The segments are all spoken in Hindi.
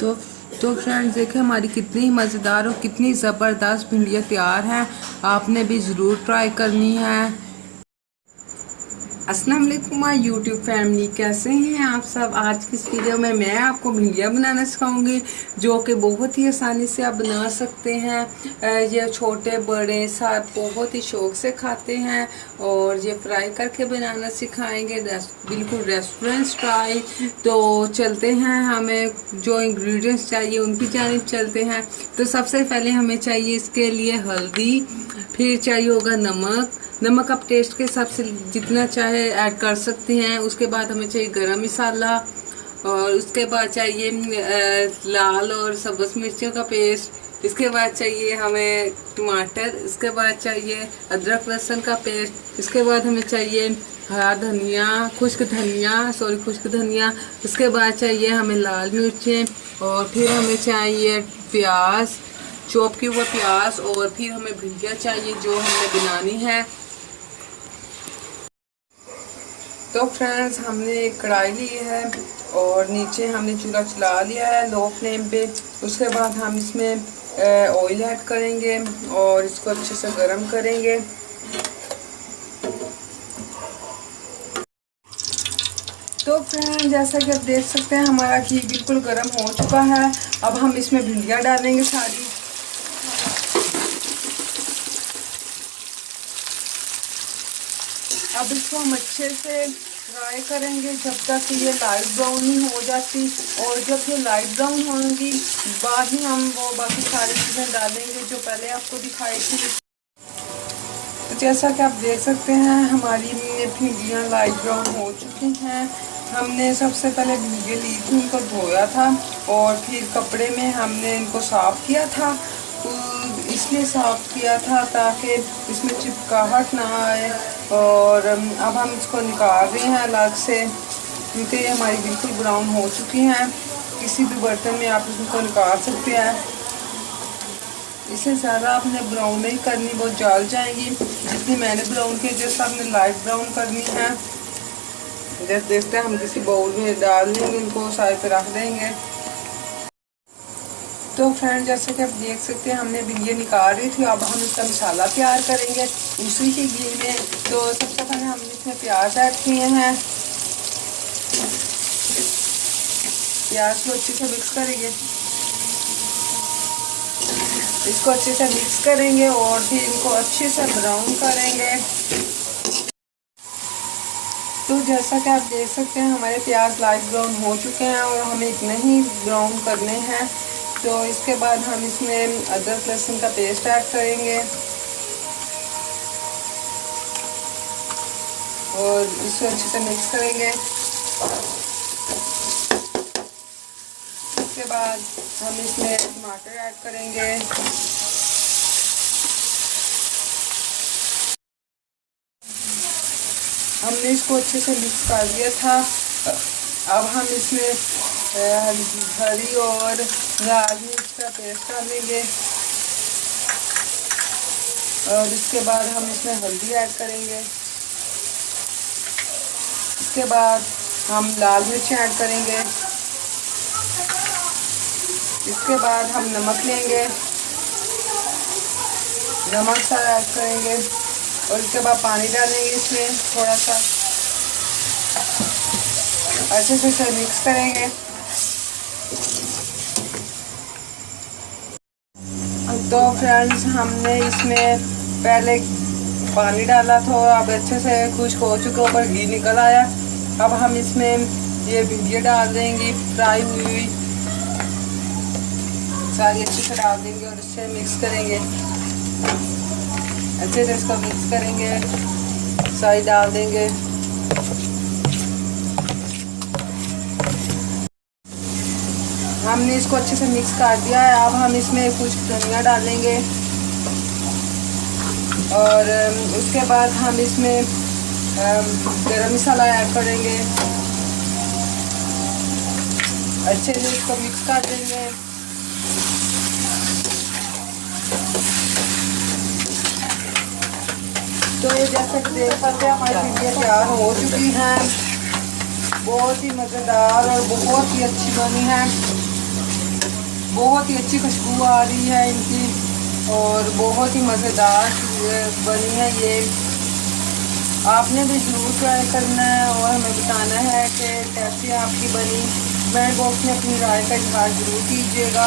तो तो फ्रेंड्स देखें हमारी कितनी मज़ेदार और कितनी ज़बरदस्त भिंडियाँ तैयार हैं। आपने भी ज़रूर ट्राई करनी है। अस्सलाम वालेकुम माय यूट्यूब फैमिली, कैसे हैं आप सब। आज की इस वीडियो में मैं आपको भिंडियाँ बनाना सिखाऊंगी जो कि बहुत ही आसानी से आप बना सकते हैं। ये छोटे बड़े सब बहुत ही शौक से खाते हैं और ये फ्राई करके बनाना सिखाएंगे, बिल्कुल रेस्टोरेंट स्टाइल। तो चलते हैं, हमें जो इंग्रेडिएंट्स चाहिए उनकी जानिब चलते हैं। तो सबसे पहले हमें चाहिए इसके लिए हल्दी, फिर चाहिए होगा नमक आप टेस्ट के हिसाब से जितना चाहे ऐड कर सकते हैं। उसके बाद हमें चाहिए गरम मसाला और उसके बाद चाहिए लाल और सब्ज़ मिर्चियों का पेस्ट। इसके बाद चाहिए हमें टमाटर, इसके बाद चाहिए अदरक लहसुन का पेस्ट। इसके बाद हमें चाहिए हरा धनिया, खुश्क धनिया। उसके बाद चाहिए हमें लाल मिर्चें और फिर हमें चाहिए प्याज, चॉप किया हुआ प्याज, और फिर हमें भिंडियाँ चाहिए जो हमने बनानी है। तो फ्रेंड्स हमने एक कढ़ाई ली है और नीचे हमने चूल्हा चला लिया है लो फ्लेम पे। उसके बाद हम इसमें ऑयल ऐड करेंगे और इसको अच्छे से गर्म करेंगे। तो फ्रेंड्स जैसा कि आप देख सकते हैं हमारा घी बिल्कुल गर्म हो चुका है। अब हम इसमें भिंडियाँ डालेंगे सारी। अब इसको हम अच्छे से फ्राई करेंगे जब तक ये लाइट ब्राउन नहीं हो जाती, और जब ये लाइट ब्राउन होंगी बाद में हम वो बाकी सारी चीज़ें डालेंगे जो पहले आपको दिखाई थी। तो जैसा कि आप देख सकते हैं हमारी भिंडियाँ लाइट ब्राउन हो चुकी हैं। हमने सबसे पहले भिंडियाँ ली थी, उनको धोया था और फिर कपड़े में हमने इनको साफ़ किया था। तो इसलिए साफ़ किया था ताकि इसमें चिपकाहट ना आए। और अब हम इसको निकाल रहे हैं अलग से, क्योंकि ये हमारी बिल्कुल ब्राउन हो चुकी हैं। किसी भी बर्तन में आप इसको निकाल सकते हैं। इससे ज़्यादा आपने ब्राउन नहीं करनी, बहुत जल जाएंगी। जितनी मैंने ब्राउन की जैसा आपने लाइट ब्राउन करनी है। जैसे देखते हैं हम किसी बाउल में डाल लेंगे, इनको साइड पे रख देंगे। तो फ्रेंड जैसे कि आप देख सकते हैं हमने भिंडियाँ निकाल रही थी। अब हम इसका मसाला तैयार करेंगे उसी के घी में। तो सबसे पहले हमने इसमें प्याज ऐड किए हैं। प्याज को अच्छे से मिक्स करेंगे, इसको अच्छे से मिक्स करेंगे और फिर इनको अच्छे से ब्राउन करेंगे। तो जैसा कि आप देख सकते हैं हमारे प्याज लाइट ब्राउन हो चुके हैं और हमें इतने ही ब्राउन करने हैं। तो इसके बाद हम इसमें अदरक लहसुन का पेस्ट ऐड करेंगे और इसको अच्छे से मिक्स करेंगे। इसके बाद हम इसमें टमाटर ऐड करेंगे। हमने इसको अच्छे से मिक्स कर दिया था। अब हम इसमें हरी और लाल मिर्च का पेस्ट डालेंगे और इसके बाद हम इसमें हल्दी ऐड करेंगे। इसके बाद हम लाल मिर्च ऐड करेंगे। इसके बाद हम नमक लेंगे, नमक सा ऐड करेंगे और इसके बाद पानी डालेंगे इसमें थोड़ा सा। अच्छे से इसे मिक्स करेंगे। तो फ्रेंड्स हमने इसमें पहले पानी डाला था, अब अच्छे से खुश्क हो चुका, ऊपर घी निकल आया। अब हम इसमें ये भिंडियाँ डाल देंगे फ्राई हुई, सारी अच्छे से डाल देंगे और इससे मिक्स करेंगे। अच्छे से इसको मिक्स करेंगे, सारी डाल देंगे। हमने इसको अच्छे से मिक्स कर दिया है। अब हम इसमें कुछ धनिया डालेंगे और उसके बाद हम इसमें गरम मसाला ऐड करेंगे। अच्छे से इसको मिक्स कर देंगे। तो ये जैसे कि देख सकते हैं हमारी भिंडियाँ तैयार हो चुकी हैं। बहुत ही मज़ेदार और बहुत ही अच्छी बनी है। बहुत ही अच्छी खुशबू आ रही है इनकी और बहुत ही मज़ेदार बनी है ये। आपने भी ज़रूर ट्राई करना है और हमें बताना है कि कैसी आपकी बनी। कमेंट बॉक्स में अपनी राय का इजहार ज़रूर कीजिएगा।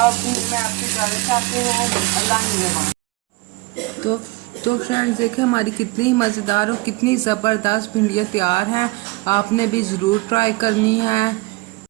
अब मैं आपसे इजाज़त चाहती हूँ। अल्लाह निगहबान। तो फ्रेंड्स देखें हमारी कितनी ही मज़ेदार और कितनी ज़बरदस्त भिंडियाँ तैयार हैं। आपने भी ज़रूर ट्राई करनी है।